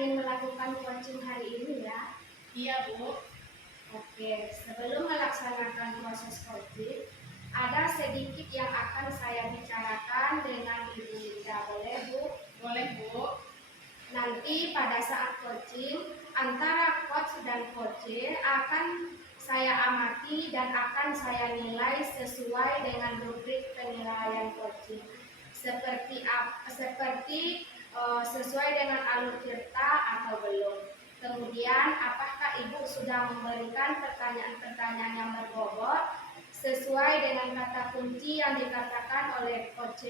ingin melakukan coaching hari ini ya? Iya, Bu. Oke, sebelum melaksanakan proses coaching, ada sedikit yang akan saya bicarakan dengan Ibu Linda. Boleh, Bu? Boleh, Bu. Nanti pada saat coaching, antara coach dan coach akan saya amati dan akan saya nilai sesuai dengan rubrik penilaian coaching. Sesuai dengan alur cerita atau belum. Kemudian, apakah Ibu sudah memberikan pertanyaan-pertanyaan yang berbobot sesuai dengan kata kunci yang dikatakan oleh coach,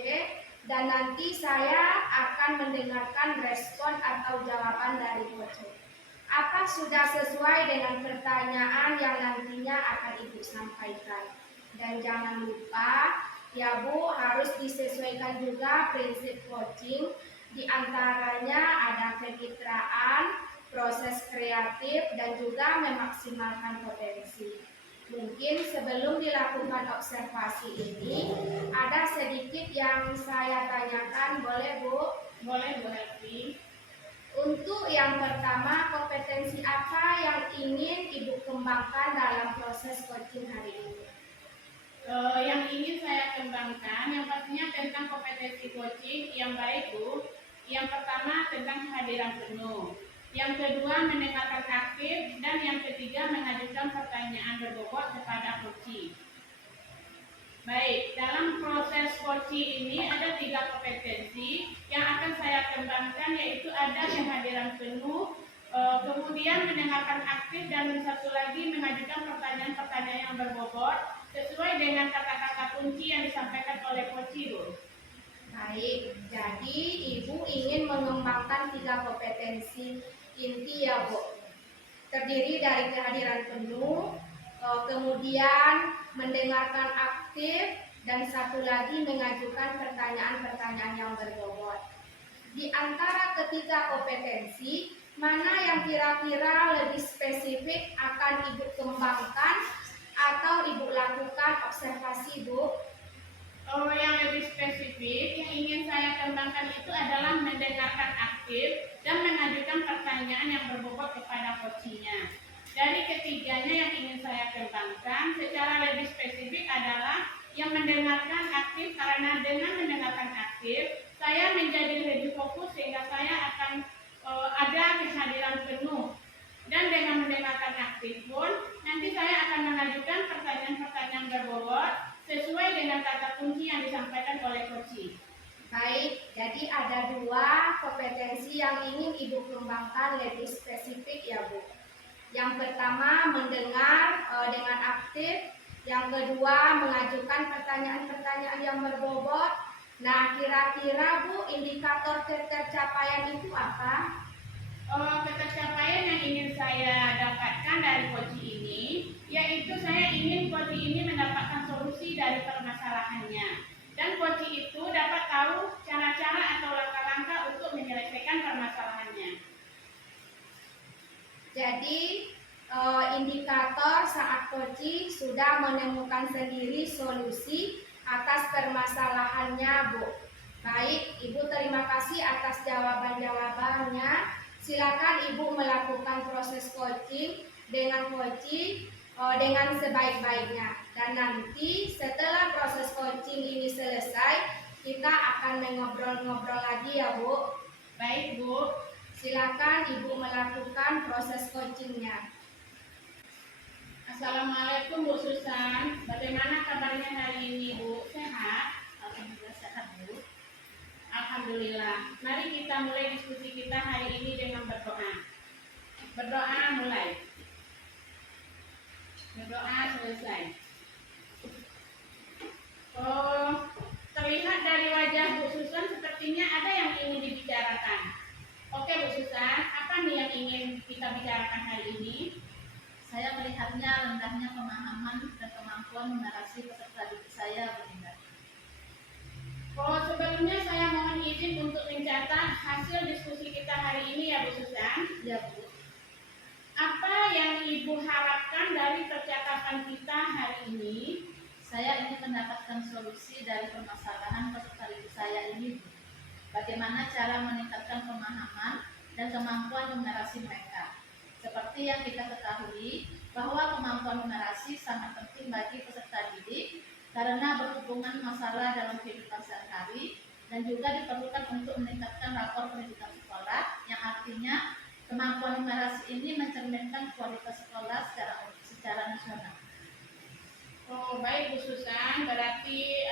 dan nanti saya akan mendengarkan respon atau jawaban dari coach. Apa sudah sesuai dengan pertanyaan yang nantinya akan Ibu sampaikan? Dan jangan lupa ya Bu, harus disesuaikan juga prinsip coaching. Di antaranya ada kemitraan, proses kreatif, dan juga memaksimalkan potensi. Mungkin sebelum dilakukan observasi ini, ada sedikit yang saya tanyakan, boleh Bu? Boleh, Bu Helvi. Untuk yang pertama, kompetensi apa yang ingin Ibu kembangkan dalam proses coaching hari ini? Yang ingin saya kembangkan, yang pastinya tentang kompetensi coaching yang baik, Bu. Yang pertama tentang kehadiran penuh. Yang kedua mendengarkan aktif, dan yang ketiga mengajukan pertanyaan berbobot kepada coach. Baik, dalam proses coaching ini ada 3 kompetensi yang akan saya kembangkan, yaitu ada kehadiran penuh, kemudian mendengarkan aktif, dan satu lagi mengajukan pertanyaan-pertanyaan yang berbobot sesuai dengan kata-kata kunci yang disampaikan oleh coach, Bu. Baik, jadi Ibu ingin mengembangkan 3 kompetensi inti ya Bu. Terdiri dari kehadiran penuh, kemudian mendengarkan aktif, dan satu lagi mengajukan pertanyaan-pertanyaan yang berbobot. Di antara ketiga kompetensi, mana yang kira-kira lebih spesifik akan Ibu kembangkan atau Ibu lakukan observasi, Bu? Yang lebih spesifik yang ingin saya kembangkan itu adalah mendengarkan aktif dan mengajukan pertanyaan yang berbobot kepada coachnya. Dari ketiganya yang ingin saya kembangkan secara lebih spesifik adalah yang mendengarkan aktif, karena dengan mendengarkan aktif saya menjadi lebih fokus sehingga saya akan ada kehadiran penuh. Dan dengan mendengarkan aktif pun nanti saya akan mengajukan pertanyaan-pertanyaan berbobot sesuai dengan kata kunci yang disampaikan oleh coach. Baik, jadi ada 2 kompetensi yang ingin Ibu kembangkan lebih spesifik ya Bu. Yang pertama mendengar dengan aktif, yang kedua mengajukan pertanyaan-pertanyaan yang berbobot. Nah, kira-kira Bu, indikator ketercapaian itu apa? Ketercapaian yang ingin saya dapatkan dari coach ini, yaitu saya ingin coach ini mendapatkan solusi dari permasalahannya, dan coach itu dapat tahu cara-cara atau langkah-langkah untuk menyelesaikan permasalahannya. Jadi indikator saat coach sudah menemukan sendiri solusi atas permasalahannya, Bu. Baik, Ibu terima kasih atas jawaban-jawabannya. Silakan Ibu melakukan proses coaching dengan dengan sebaik-baiknya. Dan nanti setelah proses coaching ini selesai, kita akan mengobrol-ngobrol lagi ya Bu. Baik, Bu. Silakan Ibu melakukan proses coachingnya. Assalamualaikum Bu Susan. Bagaimana kabarnya hari ini, Bu? Sehat? Alhamdulillah sehat, Bu. Alhamdulillah. Mari kita mulai diskusi kita hari ini dengan berdoa. Berdoa mulai. Berdoa selesai. Terlihat dari wajah Bu Susan sepertinya ada yang ingin dibicarakan. Oke Bu Susan, apa nih yang ingin kita bicarakan hari ini? Saya melihatnya rendahnya pemahaman dan kemampuan menarasi peserta didik saya, Bu Linda. Sebelumnya saya mohon izin untuk mencatat hasil diskusi kita hari ini ya Bu Susan. Ya, Bu. Apa yang Ibu harapkan dari percakapan kita hari ini? Saya ingin mendapatkan solusi dari permasalahan peserta didik saya ini, Bu. Bagaimana cara meningkatkan pemahaman dan dan kemampuan numerasi mereka. Seperti yang kita ketahui, bahwa kemampuan numerasi sangat penting bagi peserta didik karena berhubungan masalah dalam kehidupan sehari-hari dan juga diperlukan untuk meningkatkan rapor pendidikan sekolah, yang artinya kemampuan numerasi ini mencerminkan kualitas sekolah secara nasional. Oh, baik Bu Susan, berarti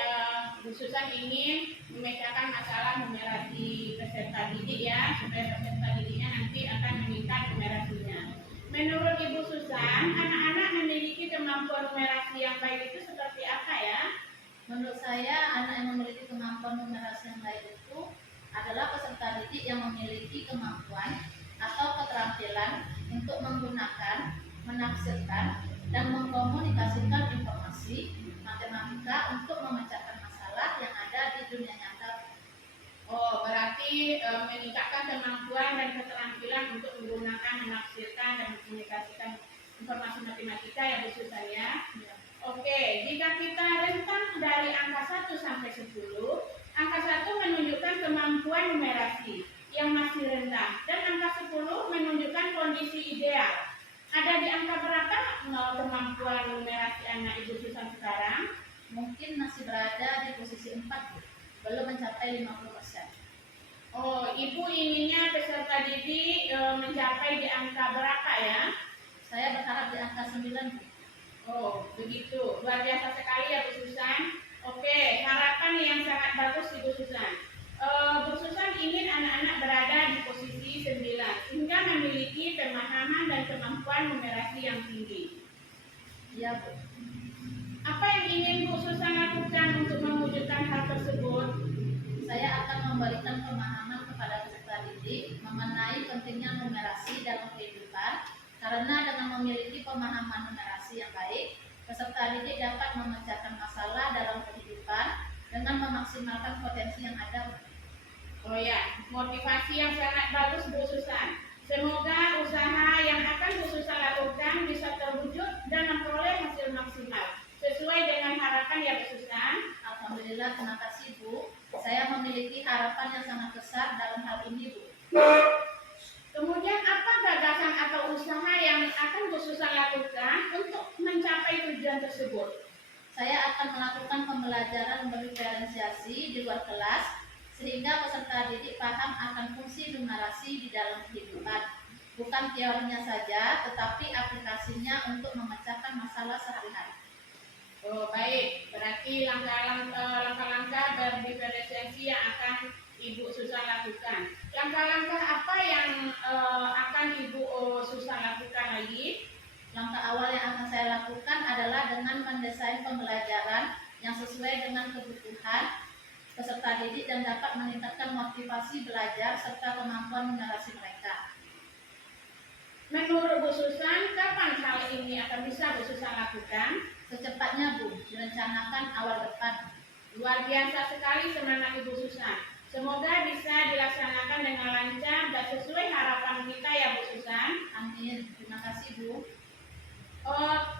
Bu Susan ingin memecahkan masalah numerasi peserta didik ya, supaya peserta didiknya nanti akan meningkat numerasinya. Menurut Ibu Susan, anak-anak memiliki kemampuan numerasi yang baik itu seperti apa ya? Menurut saya, anak yang memiliki kemampuan numerasi yang baik itu adalah peserta didik yang memiliki kemampuan atau keterampilan untuk menggunakan, menafsirkan, dan mengkomunikasikan informasi matematika untuk memecahkan masalah yang ada di dunia nyata. Oh, berarti meningkatkan kemampuan dan keterampilan untuk menggunakan, menafsirkan, dan mengkomunikasikan informasi matematika ya Bu Susan ya? Ya. Oke, jika kita rentang dari angka 1 sampai 10, angka 1 menunjukkan kemampuan numerasi yang masih rendah, dan angka 10 menunjukkan kondisi ideal. Ada di angka berapa kemampuan numerasi anak Ibu Susan sekarang? Mungkin masih berada di posisi 4, Bu. Belum mencapai 50%. Oh, Ibu inginnya peserta didik mencapai di angka berapa ya? Saya berharap di angka 9, Bu. Oh, begitu. Luar biasa sekali ya Bu Susan. Oke, harapan yang sangat bagus Ibu Susan. Bu Susan ingin anak-anak berada di posisi 9 sehingga memiliki pemahaman dan kemampuan numerasi yang tinggi. Iya, Bu. Apa yang ingin Bu Susan lakukan untuk mewujudkan hal tersebut? Saya akan memberikan pemahaman kepada peserta didik mengenai pentingnya numerasi dalam kehidupan, karena dengan memiliki pemahaman numerasi yang baik, peserta didik dapat memecahkan masalah dalam kehidupan dengan memaksimalkan potensi yang ada. Oh ya, motivasi yang sangat bagus Bu Susan. Semoga usaha yang akan Bu Susan lakukan bisa terwujud dan memperoleh hasil maksimal sesuai dengan harapan ya Bu Susan. Alhamdulillah, terima kasih Bu. Saya memiliki harapan yang sangat besar dalam hal ini, Bu. Kemudian apa gagasan atau usaha yang akan Bu Susan lakukan untuk mencapai tujuan tersebut? Saya akan melakukan pembelajaran berdiferensiasi di luar kelas sehingga peserta didik paham akan fungsi numerasi di dalam kehidupan. Bukan teorinya saja, tetapi aplikasinya untuk memecahkan masalah sehari-hari. Oh baik, berarti langkah-langkah berdiferensiasi yang akan Ibu Susan lakukan. Langkah-langkah apa yang akan Ibu Susan lakukan lagi? Langkah awal yang akan saya lakukan adalah dengan mendesain pembelajaran yang sesuai dengan kebutuhan peserta didik dan dapat meningkatkan motivasi belajar serta kemampuan numerasi mereka. Menurut Bu Susan, kapan hal ini akan bisa Bu Susan lakukan? Secepatnya, Bu, direncanakan awal depan. Luar biasa sekali semangat Ibu Susan. Semoga bisa dilaksanakan dengan lancar dan sesuai harapan kita ya Bu Susan. Amin. Terima kasih, Bu.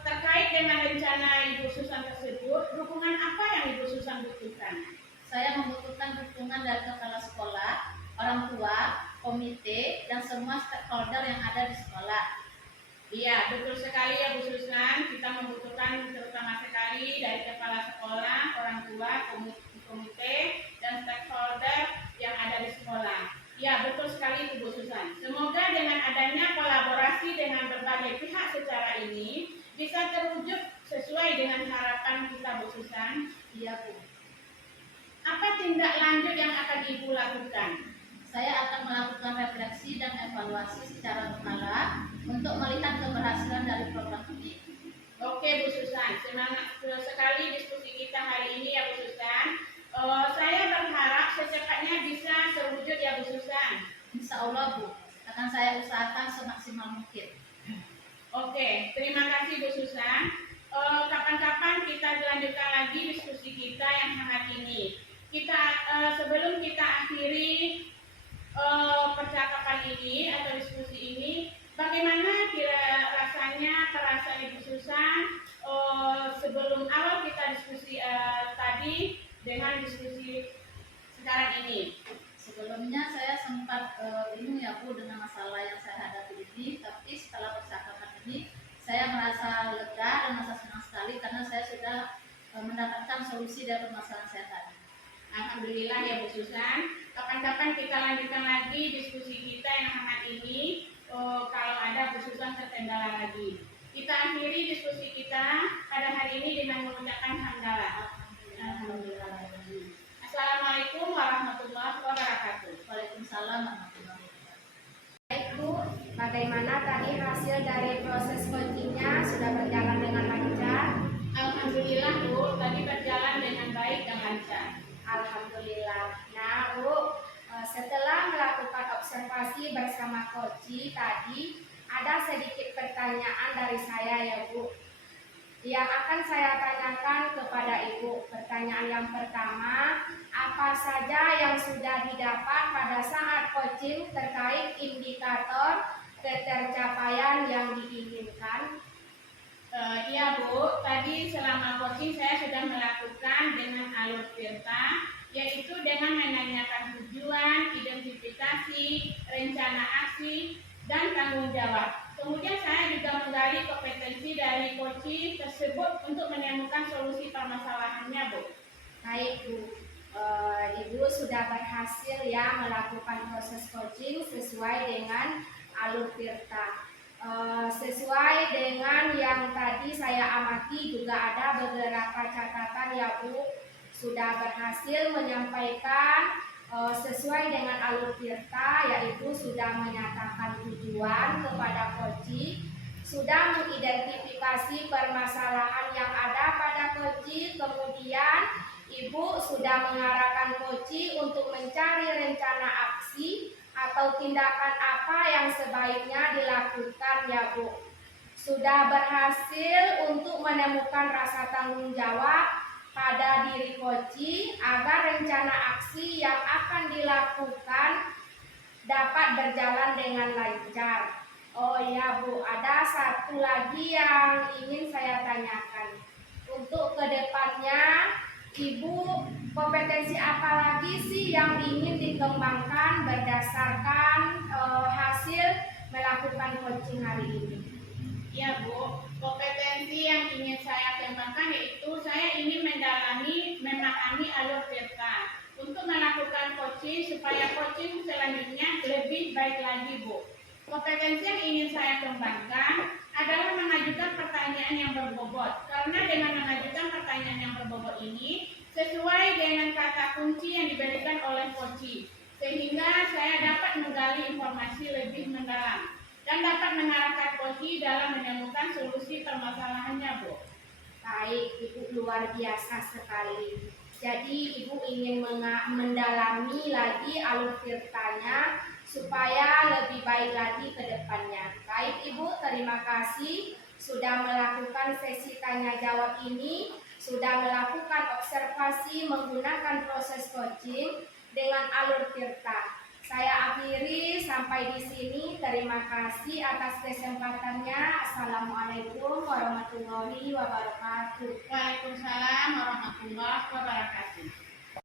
Terkait dengan rencana Ibu Susan tersebut, dukungan apa yang Ibu Susan butuhkan? Saya membutuhkan dukungan dari kepala sekolah, orang tua, komite, dan semua stakeholder yang ada di sekolah. Iya, betul sekali ya Bu Susan. Kita membutuhkan terutama sekali dari kepala sekolah, orang tua, komite, dan stakeholder yang ada di sekolah. Ya, betul sekali itu Bu Susan. Semoga dengan adanya kolaborasi dengan berbagai pihak secara ini bisa terwujud sesuai dengan harapan kita Bu Susan. Iya, Bu. Apa tindak lanjut yang akan Ibu lakukan? Saya akan melakukan refleksi dan evaluasi secara berkala untuk melihat keberhasilan dari program ini. Oke Bu Susan, semangat sekali diskusi kita hari ini ya Bu Susan. Saya berharap secepatnya bisa terwujud ya Bu Susan. Insya Allah, Bu, akan saya usahakan semaksimal mungkin. Oke, terima kasih Bu Susan. Kapan-kapan kita lanjutkan lagi diskusi kita yang hangat ini. Sebelum kita akhiri percakapan ini atau diskusi ini, bagaimana rasanya terasa Ibu Susan sebelum awal kita diskusi tadi dengan diskusi sekarang ini? Sebelumnya saya sempat bingung ya Bu dengan masalah yang saya hadapi ini, tapi setelah percakapan ini saya merasa lega dan merasa senang sekali karena saya sudah mendapatkan solusi dari permasalahan saya tadi. Alhamdulillah ya Bu Susan. Kapan-kapan kita lanjutkan lagi diskusi kita yang hangat ini. Kalau ada Bu Susan terkendala lagi. Kita akhiri diskusi kita pada hari ini dengan mengucapkan hamdalah. Alhamdulillah. Assalamualaikum warahmatullahi wabarakatuh. Waalaikumsalam warahmatullahi wabarakatuh. Baik Bu, bagaimana tadi hasil dari proses coachingnya sudah berjalan dengan lancar? Alhamdulillah Bu, tadi berjalan dengan baik dan lancar. Alhamdulillah. Nah Bu, setelah melakukan observasi bersama Koci tadi, ada sedikit pertanyaan dari saya ya Bu, yang akan saya tanyakan kepada Ibu. Pertanyaan yang pertama, apa saja yang sudah didapat pada saat coaching terkait indikator ketercapaian yang diinginkan? Iya Bu, tadi selama coaching saya sudah melakukan dengan alur Tirta, yaitu dengan menanyakan tujuan, identifikasi, rencana aksi, dan tanggung jawab. Kemudian saya juga menggali kompetensi dari coaching tersebut untuk menemukan solusi permasalahannya Bu. Baik Bu, Ibu sudah berhasil ya melakukan proses coaching sesuai dengan alur Tirta. Sesuai dengan yang tadi saya amati juga ada beberapa catatan ya Bu, sudah berhasil menyampaikan sesuai dengan alur Tirta, yaitu sudah menyatakan tujuan kepada Koci, sudah mengidentifikasi permasalahan yang ada pada Koci, kemudian Ibu sudah mengarahkan Koci untuk mencari rencana aksi atau tindakan apa yang sebaiknya dilakukan ya Bu. Sudah berhasil untuk menemukan rasa tanggung jawab pada diri Koci agar rencana aksi yang akan dilakukan dapat berjalan dengan lancar. Oh ya Bu, ada satu lagi yang ingin saya tanyakan. Untuk kedepannya, Ibu kompetensi apa lagi sih yang ingin dikembangkan berdasarkan hasil melakukan coaching hari ini? Ya Bu, kompetensi yang ingin saya kembangkan yaitu saya ingin memahami alur Tirta untuk melakukan coaching supaya coaching selanjutnya lebih baik lagi Bu. Kompetensi yang ingin saya kembangkan adalah mengajukan pertanyaan yang berbobot, karena dengan mengajukan pertanyaan yang berbobot ini sesuai dengan kata kunci yang diberikan oleh coaching, sehingga saya dapat menggali informasi lebih mendalam dan dapat mengarahkan Koci dalam menemukan solusi permasalahannya Bu. Baik, Ibu luar biasa sekali. Jadi Ibu ingin mendalami lagi alur Tirtanya supaya lebih baik lagi ke depannya. Baik Ibu, terima kasih sudah melakukan sesi tanya jawab ini, sudah melakukan observasi menggunakan proses coaching dengan alur Tirta. Saya akhiri sampai di sini. Terima kasih atas kesempatannya. Assalamualaikum warahmatullahi wabarakatuh. Waalaikumsalam warahmatullahi wabarakatuh.